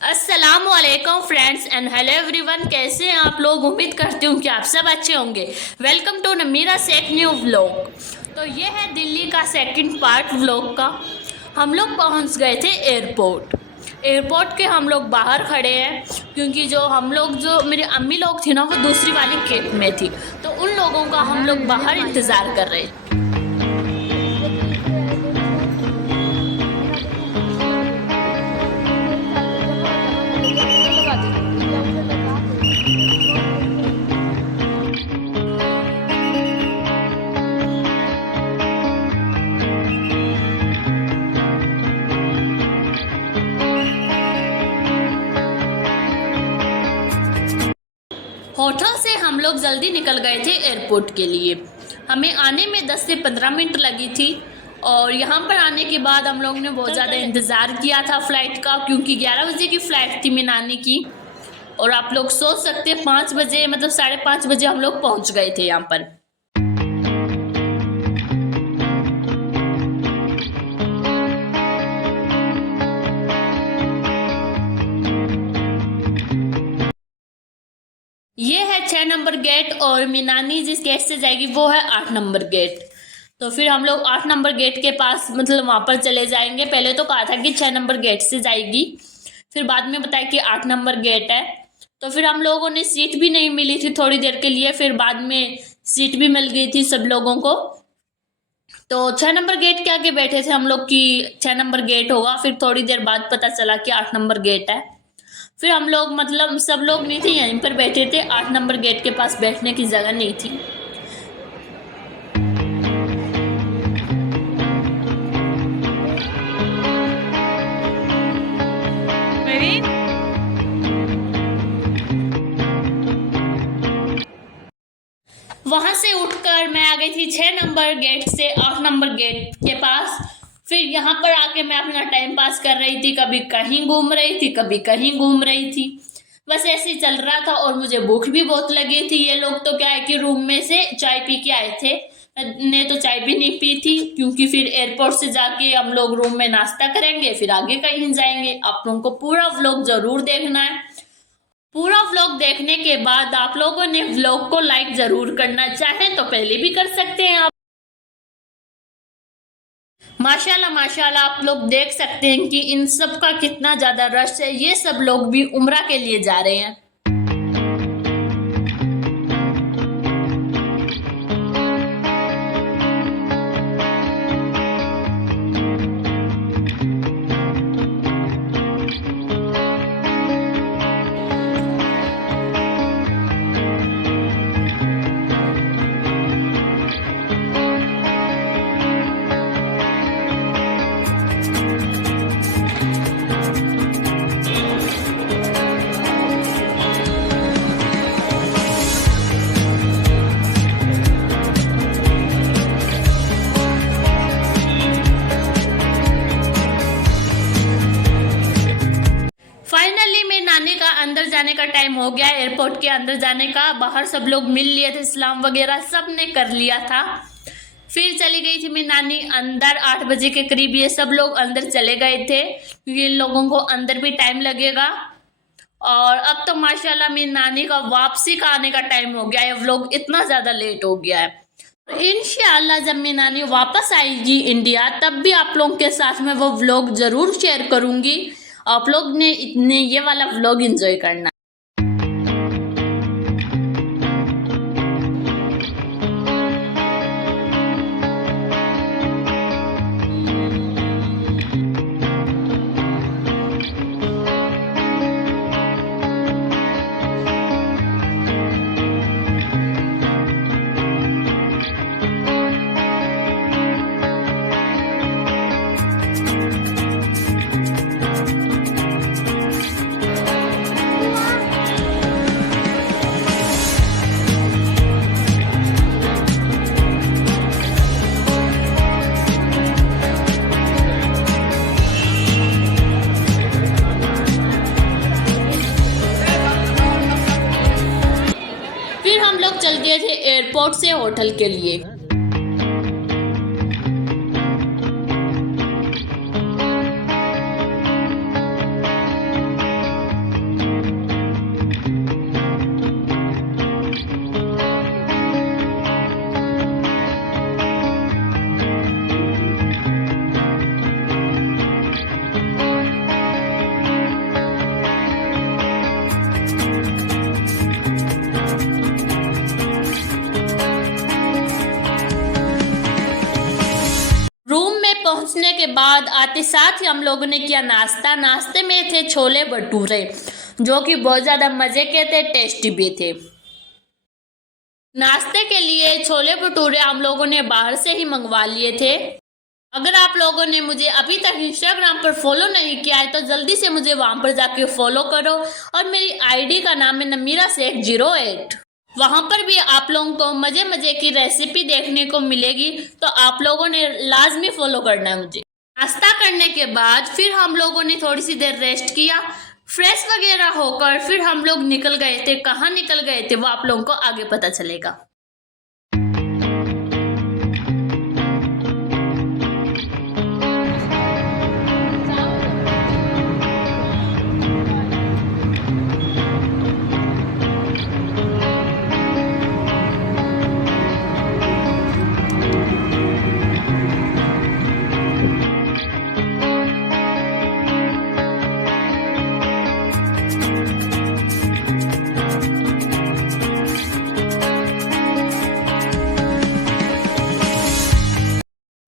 अस्सलामुअलैकुम friends and hello everyone, कैसे हैं आप लोग। उम्मीद करती हूँ कि आप सब अच्छे होंगे। वेलकम टू मेरा एक न्यू व्लॉग। तो ये है दिल्ली का सेकंड पार्ट व्लॉग का। हम लोग पहुँच गए थे एयरपोर्ट के हम लोग बाहर खड़े हैं, क्योंकि जो मेरी अम्मी लोग थी ना, वो दूसरी वाली केप में थी, तो उन लोगों का हम लोग बाहर इंतज़ार कर रहे थे। होटल से हम लोग जल्दी निकल गए थे एयरपोर्ट के लिए। हमें आने में 10 से 15 मिनट लगी थी, और यहाँ पर आने के बाद हम लोग ने बहुत ज़्यादा इंतज़ार किया था फ़्लाइट का, क्योंकि 11 बजे की फ़्लाइट थी मीनानी की। और आप लोग सोच सकते हैं 5 बजे, मतलब 5:30 बजे हम लोग पहुँच गए थे यहाँ पर। ये है 6 नंबर गेट, और मीनानी जिस गेट से जाएगी वो है 8 नंबर गेट। तो फिर हम लोग 8 नंबर गेट के पास, मतलब वहाँ पर चले जाएंगे। पहले तो कहा था कि 6 नंबर गेट से जाएगी, फिर बाद में बताया कि 8 नंबर गेट है। तो फिर हम लोगों ने सीट भी नहीं मिली थी थोड़ी देर के लिए, फिर बाद में सीट भी मिल गई थी सब लोगों को। तो 6 नंबर गेट के आगे बैठे थे हम लोग कि 6 नंबर गेट होगा, फिर थोड़ी देर बाद पता चला कि 8 नंबर गेट है। फिर हम लोग, मतलब सब लोग नहीं थे, यहीं पर बैठे थे। 8 नंबर गेट के पास बैठने की जगह नहीं थी। वहां से उठकर मैं आ गई थी 6 नंबर गेट से 8 नंबर गेट के पास। फिर यहाँ पर आके मैं अपना टाइम पास कर रही थी, कभी कहीं घूम रही थी, कभी कहीं घूम रही थी। बस ऐसे ही चल रहा था, और मुझे भूख भी बहुत लगी थी। ये लोग तो क्या है कि रूम में से चाय पी के आए थे, मैंने तो चाय भी नहीं पी थी, क्योंकि फिर एयरपोर्ट से जाके हम लोग रूम में नाश्ता करेंगे, फिर आगे कहीं जाएंगे। आप लोगों को पूरा व्लॉग जरूर देखना है। पूरा व्लॉग देखने के बाद आप लोगों ने व्लॉग को लाइक जरूर करना, चाहे तो पहले भी कर सकते हैं आप। माशाल्लाह माशाल्लाह, आप लोग देख सकते हैं कि इन सब का कितना ज्यादा रश है। ये सब लोग भी उम्रा के लिए जा रहे हैं। फाइनली मेरे नानी का अंदर जाने का टाइम हो गया, एयरपोर्ट के अंदर जाने का। बाहर सब लोग मिल लिए थे, सलाम वगैरह सब ने कर लिया था। फिर चली गई थी मेरी नानी अंदर 8 बजे के करीब। ये सब लोग अंदर चले गए थे, क्योंकि इन लोगों को अंदर भी टाइम लगेगा। और अब तो माशाल्लाह मेरी नानी का वापसी का आने का टाइम हो गया है। व्लॉग इतना ज़्यादा लेट हो गया है। इंशाअल्लाह जब मेरी नानी वापस आएगी इंडिया, तब भी आप लोगों के साथ में वो व्लॉग ज़रूर शेयर करूँगी। आप लोग ने इतने ये वाला व्लॉग एंजॉय करना। लिए थे एयरपोर्ट से होटल के लिए। पहुंचने के बाद आते साथ ही हम लोगों ने किया नाश्ता। नाश्ते में थे छोले भटूरे, जो कि बहुत ज़्यादा मज़े के थे, टेस्टी भी थे। नाश्ते के लिए छोले भटूरे हम लोगों ने बाहर से ही मंगवा लिए थे। अगर आप लोगों ने मुझे अभी तक इंस्टाग्राम पर फॉलो नहीं किया है तो जल्दी से मुझे वहां पर जाके फॉलो करो, और मेरी आईडी का नाम है नमीरा शेख 08। वहां पर भी आप लोगों को मजे मजे की रेसिपी देखने को मिलेगी, तो आप लोगों ने लाजमी फॉलो करना है मुझे। नाश्ता करने के बाद फिर हम लोगों ने थोड़ी सी देर रेस्ट किया, फ्रेश वगैरह होकर फिर हम लोग निकल गए थे। कहाँ निकल गए थे वो आप लोगों को आगे पता चलेगा।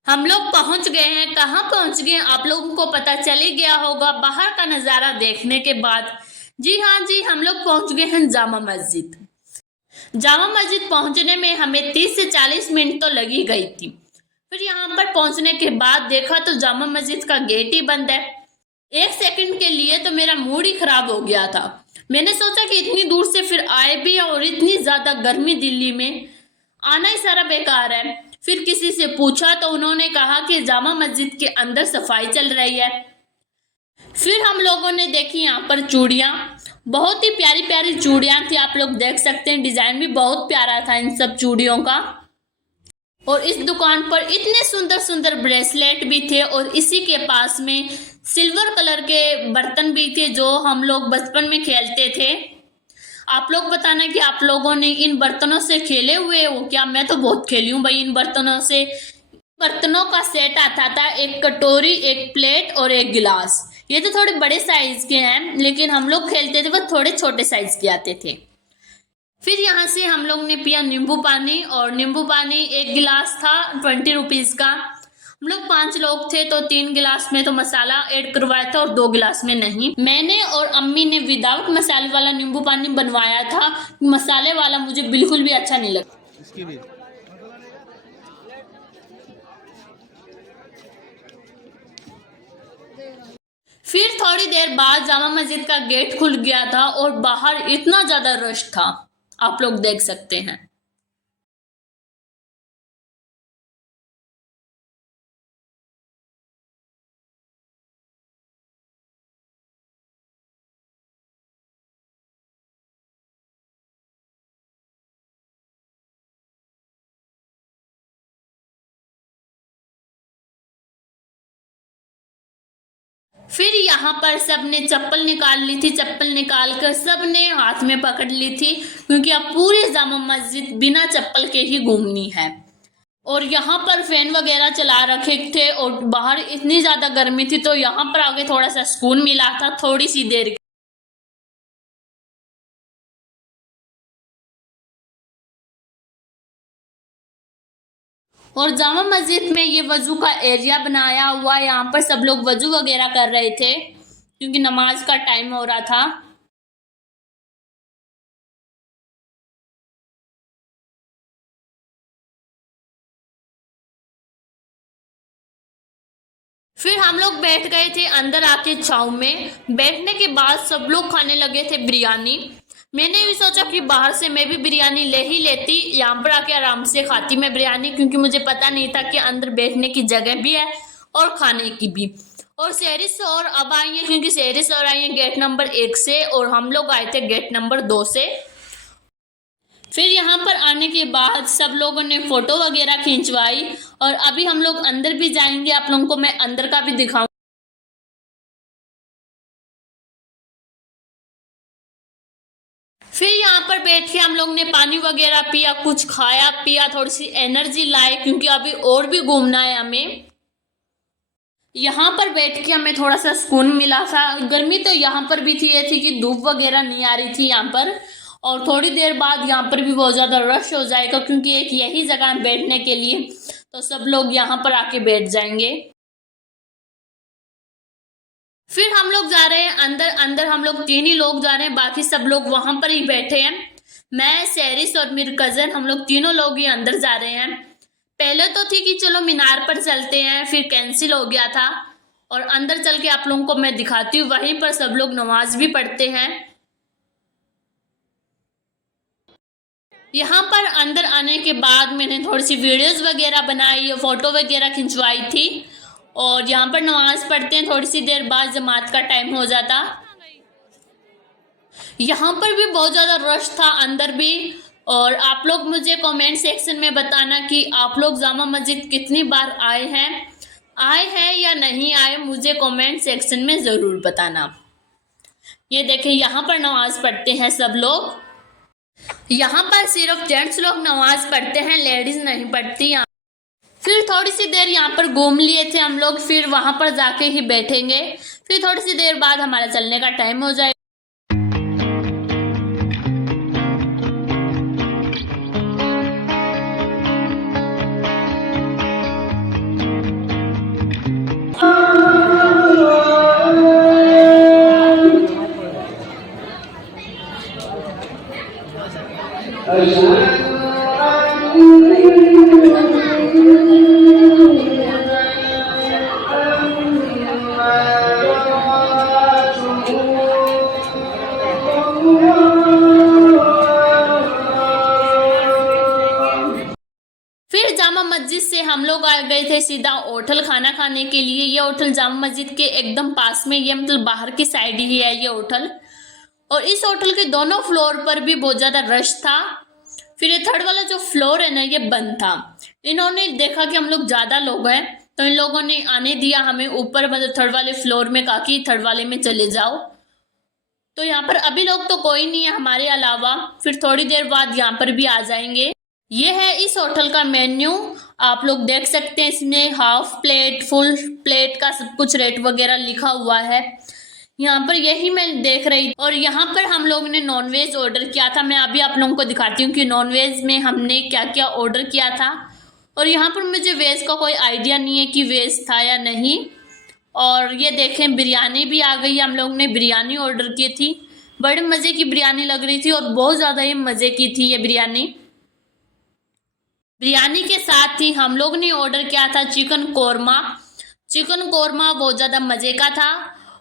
हम लोग पहुंच गए हैं। कहाँ पहुंच गए आप लोगों को पता चल ही गया होगा बाहर का नज़ारा देखने के बाद। जी हाँ जी, हम लोग पहुंच गए हैं जामा मस्जिद। जामा मस्जिद पहुंचने में हमें 30 से 40 मिनट तो लगी गई थी। फिर यहाँ पर पहुंचने के बाद देखा तो जामा मस्जिद का गेट ही बंद है। एक सेकंड के लिए तो मेरा मूड ही खराब हो गया था। मैंने सोचा कि इतनी दूर से फिर आए भी और इतनी ज़्यादा गर्मी दिल्ली में, आना ही सारा बेकार है। फिर किसी से पूछा तो उन्होंने कहा कि जामा मस्जिद के अंदर सफाई चल रही है। फिर हम लोगों ने देखी यहाँ पर चूड़ियाँ, बहुत ही प्यारी प्यारी चूड़ियाँ थी। आप लोग देख सकते हैं, डिज़ाइन भी बहुत प्यारा था इन सब चूड़ियों का। और इस दुकान पर इतने सुंदर सुंदर ब्रेसलेट भी थे, और इसी के पास में सिल्वर कलर के बर्तन भी थे जो हम लोग बचपन में खेलते थे। आप लोग बताना कि आप लोगों ने इन बर्तनों से खेले हुए हो क्या? मैं तो बहुत खेली हूँ भाई इन बर्तनों से। बर्तनों का सेट आता था, एक कटोरी, एक प्लेट और एक गिलास। ये तो थोड़े बड़े साइज के हैं, लेकिन हम लोग खेलते थे वो थोड़े छोटे साइज के आते थे। फिर यहाँ से हम लोग ने पिया नींबू पानी, और नींबू पानी एक गिलास था 20 रुपीज़ का। हम लोग 5 लोग थे तो 3 गिलास में तो मसाला ऐड करवाया था और 2 गिलास में नहीं। मैंने और अम्मी ने विदाउट मसाले वाला नींबू पानी बनवाया था। मसाले वाला मुझे बिल्कुल भी अच्छा नहीं लगा। फिर थोड़ी देर बाद जामा मस्जिद का गेट खुल गया था और बाहर इतना ज्यादा रश था, आप लोग देख सकते हैं। फिर यहाँ पर सबने चप्पल निकाल ली थी। चप्पल निकाल कर सबने हाथ में पकड़ ली थी, क्योंकि अब पूरी जामा मस्जिद बिना चप्पल के ही घूमनी है। और यहाँ पर फैन वगैरह चला रखे थे, और बाहर इतनी ज़्यादा गर्मी थी तो यहाँ पर आगे थोड़ा सा सुकून मिला था थोड़ी सी देर। और जामा मस्जिद में ये वजू का एरिया बनाया हुआ, यहाँ पर सब लोग वजू वगैरह कर रहे थे क्योंकि नमाज का टाइम हो रहा था। फिर हम लोग बैठ गए थे अंदर आके छाँव में। बैठने के बाद सब लोग खाने लगे थे बिरयानी। मैंने भी सोचा कि बाहर से मैं भी बिरयानी ले ही लेती, यहाँ पर आके आराम से खाती मैं बिरयानी, क्योंकि मुझे पता नहीं था कि अंदर बैठने की जगह भी है और खाने की भी। और शहरी शोर अब आई है, क्योंकि शहरी शोर आई है गेट नंबर 1 से और हम लोग आए थे गेट नंबर 2 से। फिर यहाँ पर आने के बाद सब लोगों ने फ़ोटो वगैरह खिंचवाई और अभी हम लोग अंदर भी जाएंगे, आप लोगों को मैं अंदर का भी दिखाऊँ। फिर यहाँ पर बैठ के हम लोग ने पानी वगैरह पिया, कुछ खाया पिया, थोड़ी सी एनर्जी लाए क्योंकि अभी और भी घूमना है हमें। यहाँ पर बैठ के हमें थोड़ा सा सुकून मिला था। गर्मी तो यहाँ पर भी थी, ये थी कि धूप वगैरह नहीं आ रही थी यहाँ पर। और थोड़ी देर बाद यहाँ पर भी बहुत ज़्यादा रश हो जाएगा क्योंकि एक यही जगह है बैठने के लिए, तो सब लोग यहाँ पर आके बैठ जाएंगे। फिर हम लोग जा रहे हैं अंदर। अंदर हम लोग 3 ही लोग जा रहे हैं, बाकी सब लोग वहां पर ही बैठे हैं। मैं, सैरिस और मेरी कज़न, हम लोग तीनों लोग ही अंदर जा रहे हैं। पहले तो थी कि चलो मीनार पर चलते हैं, फिर कैंसिल हो गया था। और अंदर चल के आप लोगों को मैं दिखाती हूँ, वहीं पर सब लोग नमाज भी पढ़ते हैं। यहाँ पर अंदर आने के बाद मैंने थोड़ी सी वीडियोस वगैरह बनाई, फ़ोटो वगैरह खिंचवाई थी। और यहाँ पर नमाज पढ़ते हैं, थोड़ी सी देर बाद जमात का टाइम हो जाता। यहाँ पर भी बहुत ज़्यादा रश था अंदर भी। और आप लोग मुझे कमेंट सेक्शन में बताना कि आप लोग जामा मस्जिद कितनी बार आए हैं या नहीं आए, मुझे कमेंट सेक्शन में ज़रूर बताना। ये देखें, यहाँ पर नमाज पढ़ते हैं सब लोग। यहाँ पर सिर्फ जेंट्स लोग नमाज पढ़ते हैं, लेडीज नहीं पढ़ती यहाँ। फिर थोड़ी सी देर यहाँ पर घूम लिए थे हम लोग, फिर वहाँ पर जाके ही बैठेंगे। फिर थोड़ी सी देर बाद हमारा चलने का टाइम हो जाएगा। फिर जामा मस्जिद से हम लोग आ गए थे सीधा होटल खाना खाने के लिए। ये होटल जामा मस्जिद के एकदम पास में, ये मतलब बाहर की साइड ही है ये होटल। और इस होटल के दोनों फ्लोर पर भी बहुत ज़्यादा रश था। फिर ये थर्ड वाला जो फ्लोर है ना, ये बंद था। इन्होंने देखा कि हम लोग ज़्यादा लोग हैं, तो इन लोगों ने आने दिया हमें ऊपर, मतलब थर्ड वाले फ्लोर में, कहा कि थर्ड वाले में चले जाओ। तो यहाँ पर अभी लोग तो कोई नहीं है हमारे अलावा, फिर थोड़ी देर बाद यहाँ पर भी आ जाएंगे। ये है इस होटल का मेन्यू, आप लोग देख सकते हैं। इसमें हाफ प्लेट, फुल प्लेट का सब कुछ रेट वगैरह लिखा हुआ है यहाँ पर, यही मैं देख रही थी। और यहाँ पर हम लोग ने नॉनवेज ऑर्डर किया था। मैं अभी आप लोगों को दिखाती हूँ कि नॉनवेज में हमने क्या क्या ऑर्डर किया था। और यहाँ पर मुझे वेज का कोई आइडिया नहीं है कि वेज था या नहीं। और ये देखें, बिरयानी भी आ गई। हम लोग ने बिरयानी ऑर्डर की थी, बड़े मज़े की बिरयानी लग रही थी और बहुत ज़्यादा ही मज़े की थी ये बिरयानी। बिरयानी के साथ ही हम लोग ने ऑर्डर किया था चिकन कोरमा। चिकन कोरमा बहुत ज़्यादा मज़े का था।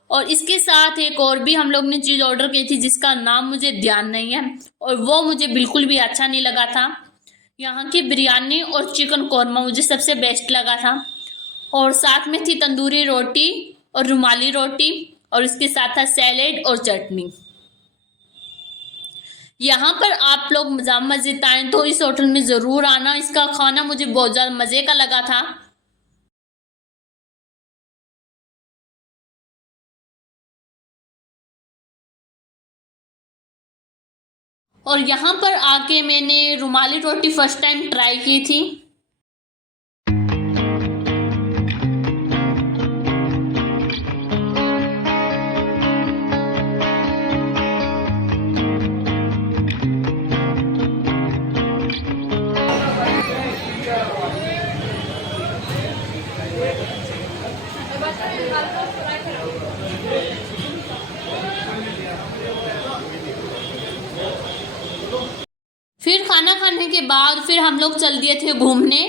और इसके साथ एक और भी हम लोग ने चीज़ ऑर्डर की थी जिसका नाम मुझे ध्यान नहीं है, और वो मुझे बिल्कुल भी अच्छा नहीं लगा था। यहाँ की बिरयानी और चिकन कोरमा मुझे सबसे बेस्ट लगा था। और साथ में थी तंदूरी रोटी और रुमाली रोटी, और इसके साथ था सैलेड और चटनी। यहाँ पर आप लोग जामा मस्जिद आए तो इस होटल में ज़रूर आना। इसका खाना मुझे बहुत ज़्यादा मज़े का लगा था। और यहाँ पर आके मैंने रुमाली रोटी फर्स्ट टाइम ट्राई की थी। फिर खाना खाने के बाद फिर हम लोग चल दिए थे घूमने।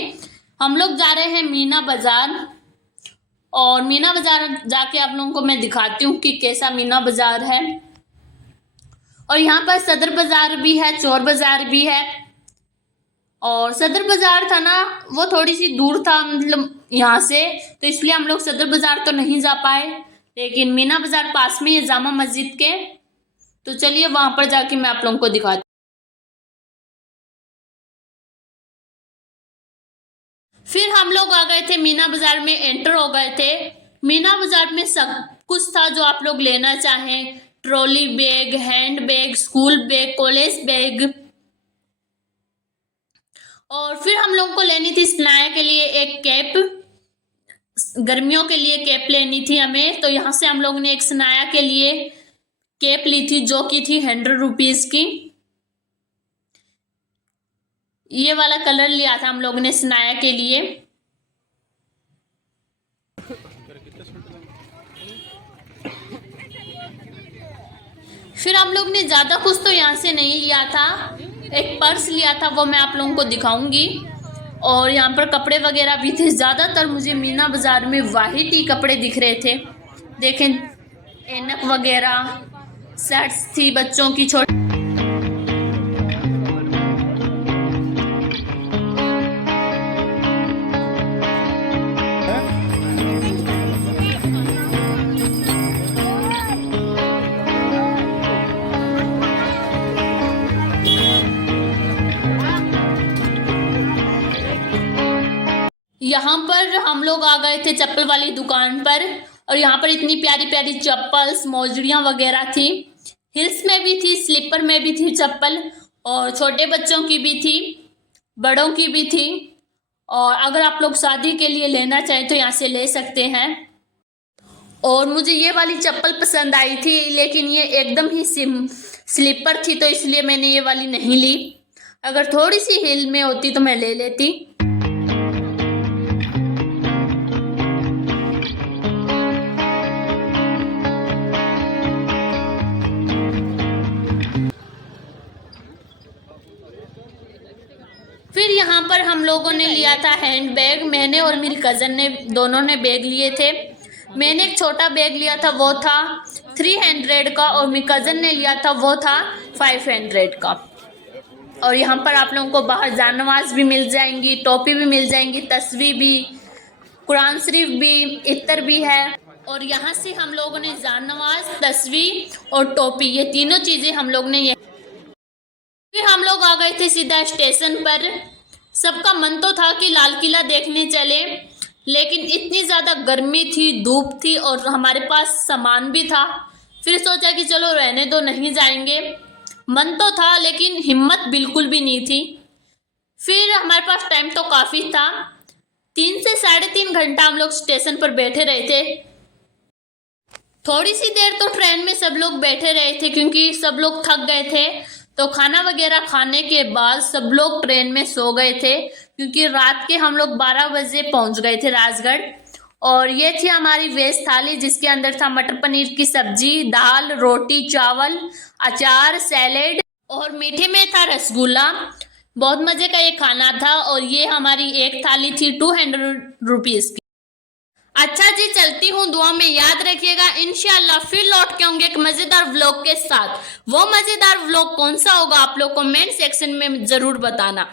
हम लोग जा रहे हैं मीना बाज़ार। और मीना बाज़ार जाके आप लोगों को मैं दिखाती हूँ कि कैसा मीना बाज़ार है। और यहाँ पर सदर बाज़ार भी है, चोर बाज़ार भी है। और सदर बाज़ार था ना, वो थोड़ी सी दूर था मतलब यहाँ से, तो इसलिए हम लोग सदर बाज़ार तो नहीं जा पाए। लेकिन मीना बाज़ार पास में है जामा मस्जिद के, तो चलिए वहाँ पर जाके मैं आप लोगों को दिखाती हूँ। फिर हम लोग आ गए थे मीना बाजार में, एंटर हो गए थे। मीना बाजार में सब कुछ था जो आप लोग लेना चाहें, trolley bag, hand bag, school bag, college bag. और फिर हम लोग को लेनी थी स्नाया के लिए एक कैप, गर्मियों के लिए कैप लेनी थी हमें। तो यहाँ से हम लोग ने एक स्नाया के लिए कैप ली थी जो की थी 100 रुपीज की। ये वाला कलर लिया था हम लोग ने स्नाया के लिए। फिर हम लोग ने ज्यादा कुछ तो यहाँ से नहीं लिया था, एक पर्स लिया था, वो मैं आप लोगों को दिखाऊंगी। और यहाँ पर कपड़े वगैरह भी थे। ज़्यादातर मुझे मीना बाजार में वाइट ही कपड़े दिख रहे थे। देखें, ऐनक वगैरह, शर्ट्स थी बच्चों की छोटी। यहाँ पर हम लोग आ गए थे चप्पल वाली दुकान पर, और यहाँ पर इतनी प्यारी प्यारी चप्पल्स, मोजड़ियाँ वगैरह थी। हिल्स में भी थी, स्लीपर में भी थी चप्पल, और छोटे बच्चों की भी थी, बड़ों की भी थी। और अगर आप लोग शादी के लिए लेना चाहें तो यहाँ से ले सकते हैं। और मुझे ये वाली चप्पल पसंद आई थी, लेकिन ये एकदम ही स्लीपर थी, तो इसलिए मैंने ये वाली नहीं ली। अगर थोड़ी सी हिल में होती तो मैं ले लेती। फिर यहाँ पर हम लोगों ने लिया था हैंड बैग। मैंने और मेरी कज़न ने दोनों ने बैग लिए थे। मैंने एक छोटा बैग लिया था, वो था 300 का, और मेरी कज़न ने लिया था वो था 500 का। और यहाँ पर आप लोगों को बाहर जानवाज भी मिल जाएंगी, टोपी भी मिल जाएंगी, तस्वीर भी, कुरान शरीफ भी, इत्र भी है। और यहाँ से हम लोगों ने जानवाज, तस्वीर और टोपी, ये तीनों चीज़ें हम लोग ने। फिर हम लोग आ गए थे सीधा स्टेशन पर। सबका मन तो था कि लाल किला देखने चले, लेकिन इतनी ज़्यादा गर्मी थी, धूप थी, और हमारे पास सामान भी था। फिर सोचा कि चलो रहने दो, नहीं जाएंगे। मन तो था लेकिन हिम्मत बिल्कुल भी नहीं थी। फिर हमारे पास टाइम तो काफ़ी था, 3 से 3.5 घंटा हम लोग स्टेशन पर बैठे रहे थे। थोड़ी सी देर तो ट्रेन में सब लोग बैठे रहे थे क्योंकि सब लोग थक गए थे। तो खाना वगैरह खाने के बाद सब लोग ट्रेन में सो गए थे, क्योंकि रात के हम लोग 12 बजे पहुंच गए थे राजगढ़। और ये थी हमारी वेज थाली, जिसके अंदर था मटर पनीर की सब्जी, दाल, रोटी, चावल, अचार, सैलेड, और मीठे में था रसगुल्ला। बहुत मज़े का ये खाना था। और ये हमारी एक थाली थी 200 रुपीज़ की। अच्छा जी, चलती हूँ, दुआ में याद रखिएगा। इंशाल्लाह फिर लौट के आऊंगे एक मजेदार व्लॉग के साथ। वो मजेदार व्लॉग कौन सा होगा आप लोग कमेंट सेक्शन में जरूर बताना।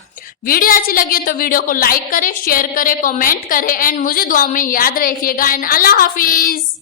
वीडियो अच्छी लगे तो वीडियो को लाइक करें, शेयर करें, कमेंट करें, एंड मुझे दुआ में याद रखिएगा। एंड अल्लाह हाफिज।